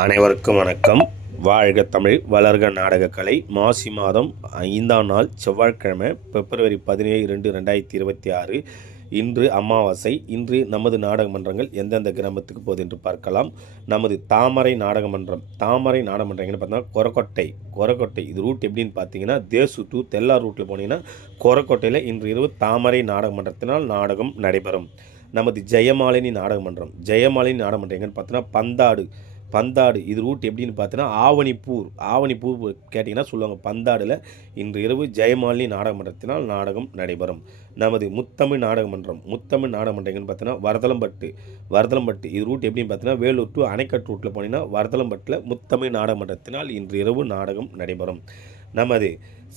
அனைவருக்கும் வணக்கம். வாழ்க தமிழ், வளர்க நாடகக்கலை. மாசி மாதம் 5ஆம் நாள் செவ்வாய்க்கிழமை, பிப்ரவரி 17, 2026. இன்று அமாவாசை. இன்று நமது நாடக மன்றங்கள் எந்தெந்த கிராமத்துக்கு போகுது என்று பார்க்கலாம். நமது தாமரை நாடகமன்றம் எங்கன்னு பார்த்தீங்கன்னா கொரக்கோட்டை. இது ரூட் எப்படின்னு பார்த்தீங்கன்னா, தேசு டு தெல்லா ரூட்டில் போனீங்கன்னா கொரக்கோட்டையில் இன்று இரவு தாமரை நாடகமன்றத்தினால் நாடகம் நடைபெறும். நமது ஜெயமாலினி நாடகமன்றம் எங்கன்னு பார்த்தீங்கன்னா பந்தாடு. இது ரூட் எப்படின்னு பார்த்தீங்கன்னா ஆவணிப்பூர் கேட்டிங்கன்னா சொல்லுவாங்க. பந்தாடில் இன்று இரவு ஜெயமாலினி நாடகமன்றத்தினால் நாடகம் நடைபெறும். நமது முத்தமிழ் நாடகமன்றம் எங்கன்னு பார்த்தீங்கன்னா வரதலம்பட்டு. இது ரூட் எப்படின்னு பார்த்தீங்கன்னா, வேலூர் டு அணைக்கட்டு ரூட்டில் போனீங்கன்னா வரதலம்பட்டில் முத்தமிழ் நாடகமன்றத்தினால் இன்று இரவு நாடகம் நடைபெறும். நமது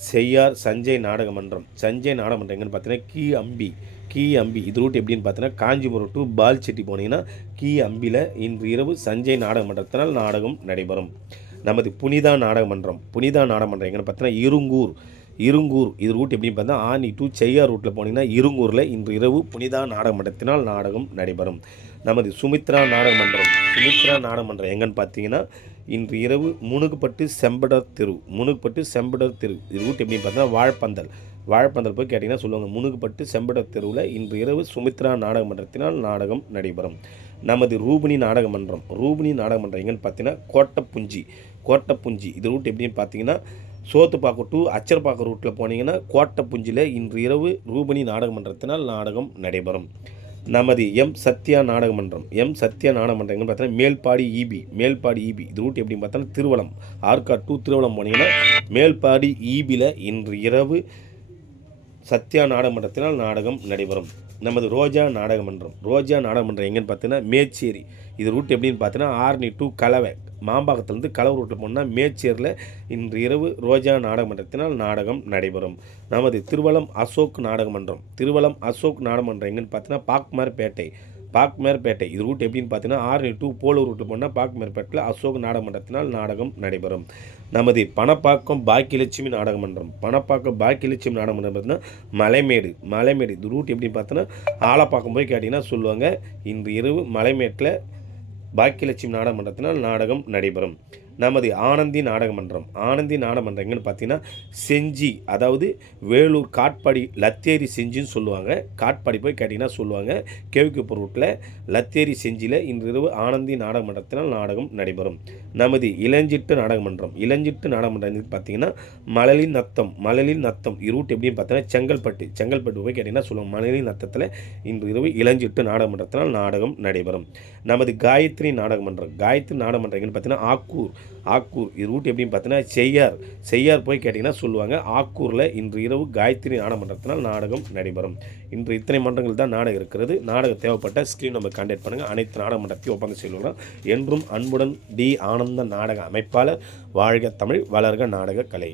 செய்யார் சஞ்சய் நாடகமன்றம் எங்கன்னு பார்த்தீங்கன்னா கீ அம்பி. இது ரூட் எப்படின்னு பார்த்தீங்கன்னா, காஞ்சிபுரம் டு பால்செட்டி போனீங்கன்னா கீ அம்பியில் இன்று இரவு சஞ்சய் நாடகமன்றத்தினால் நாடகம் நடைபெறும். நமது புனிதா நாடகமன்றம் எங்கன்னு பார்த்தீங்கன்னா இருங்கூர். இது ரூட் எப்படின்னு பார்த்தீங்கன்னா, ஆனி டு செய்யார் ரூட்டில் போனீங்கன்னா இருங்கூரில் இன்று இரவு புனிதா நாடகமன்றத்தினால் நாடகம் நடைபெறும். நமது சுமித்ரா நாடகமன்றம் எங்கன்னு பார்த்தீங்கன்னா, இன்று இரவு முனுகுப்பட்டு செம்படர் தெரு. இது ரூட் எப்படின்னு பார்த்தீங்கன்னா, வாழைப்பந்தல் போய் கேட்டிங்கன்னா சொல்லுவாங்க. முனுகுப்பட்டு செம்படர் தெருவில் இன்று இரவு சுமித்ரா நாடகமன்றத்தினால் நாடகம் நடைபெறும். நமது ரூபினி நாடகமன்றம் எங்கன்னு பார்த்தீங்கன்னா, கோட்டப்புஞ்சி. இது ரூட் எப்படின்னு பார்த்தீங்கன்னா, சோத்துப்பாக்கம் டு அச்சரப்பாக்கம் ரூட்டில் போனீங்கன்னா கோட்டப்புஞ்சியில் இன்று இரவு ரூபினி நாடகமன்றத்தினால் நாடகம் நடைபெறும். நமது எம் சத்யா நாடகமன்றம் எங்கன்னு பார்த்தீங்கன்னா, மேல்பாடி ஈபி. இது ரூட் எப்படின்னு பார்த்தோன்னா, திருவளம் ஆற்காடு டு திருவளம் போனீங்கன்னா மேல்பாடி ஈபியில் இன்று இரவு சத்யா நாடகமன்றத்தினால் நாடகம் நடைபெறும். நமது ரோஜா நாடகமன்றம் எங்கன்னு பார்த்தீங்கன்னா, மேச்சேரி. இது ரூட் எப்படின்னு பார்த்தீங்கன்னா, ஆர்னி டு கலவை மாம்பாக்கத்துலேருந்து கலவை ரூட்டில் போனால் மேச்சேரியில் இன்று இரவு ரோஜா நாடகமன்றத்தினால் நாடகம் நடைபெறும். நமது திருவளம் அசோக் நாடகமன்றம் எங்கன்னு பார்த்தீங்கன்னா, பாக்மேர்பேட்டை. இது ரூட் எப்படின்னு பார்த்தீங்கன்னா, ஆர்னி டு போலூர் ரூட்டில் போனால் பாக்மேர்பேட்டில் அசோக் நாடகமன்றத்தினால் நாடகம் நடைபெறும். நமது பணப்பாக்கம் பாக்கியலட்சுமி நாடகமன்றம் பார்த்தீங்கன்னா, மலைமேடு. இது ரூட் எப்படின்னு பார்த்தோன்னா, ஆலப்பாக்கம் போய் கேட்டிங்கன்னா சொல்லுவாங்க. இன்று இரவு மலைமேட்டில் பாக்கியலட்சுமி நாடகமன்றத்தினால் நாடகம் நடைபெறும். நமது ஆனந்தி நாடகமன்றம் எங்கன்னு பார்த்தீங்கன்னா, செஞ்சி, அதாவது வேலூர் காட்பாடி லத்தேரி செஞ்சின்னு சொல்லுவாங்க. காட்பாடி போய் கேட்டிங்கன்னா சொல்லுவாங்க. கேவிக்குப்பூர் ரூட்டில் லத்தேரி செஞ்சியில் இன்று இரவு ஆனந்தி நாடகமன்றத்தினால் நாடகம் நடைபெறும். நமது இளஞ்சிட்டு நாடகமன்றம் பார்த்தீங்கன்னா, மழலின் நத்தம். இது ரூட் எப்படின்னு பார்த்தீங்கன்னா, செங்கல்பட்டு போய் கேட்டிங்கன்னா சொல்லுவாங்க. மழலின் நத்தத்தில் இன்று இரவு இளஞ்சிட்டு நாடகமன்றத்தினால் நாடகம் நடைபெறும். நமது காயத்ரி நாடகமன்றம் எங்கன்னு பார்த்தீங்கன்னா, ஆக்கூர். இது ரூட் எப்படின்னு பார்த்தீங்கன்னா, செய்யார் போய் கேட்டிங்கன்னா சொல்லுவாங்க. ஆக்கூரில் இன்று இரவு காயத்ரி நாடகமன்றத்தினால் நாடகம் நடைபெறும். இன்று இத்தனை மன்றங்கள் தான் நாடகம் இருக்கிறது. நாடகம் தேவைப்பட்ட ஸ்க்ரீன் நம்ம கான்டாக்ட் பண்ணுங்கள். அனைத்து நாடகமன்றத்தையும் ஒப்பந்தம் செய்யலாம். என்றும் அன்புடன் டி. ஆனந்த நாடக அமைப்பாளர். வாழ்க தமிழ், வளர்க நாடக கலை.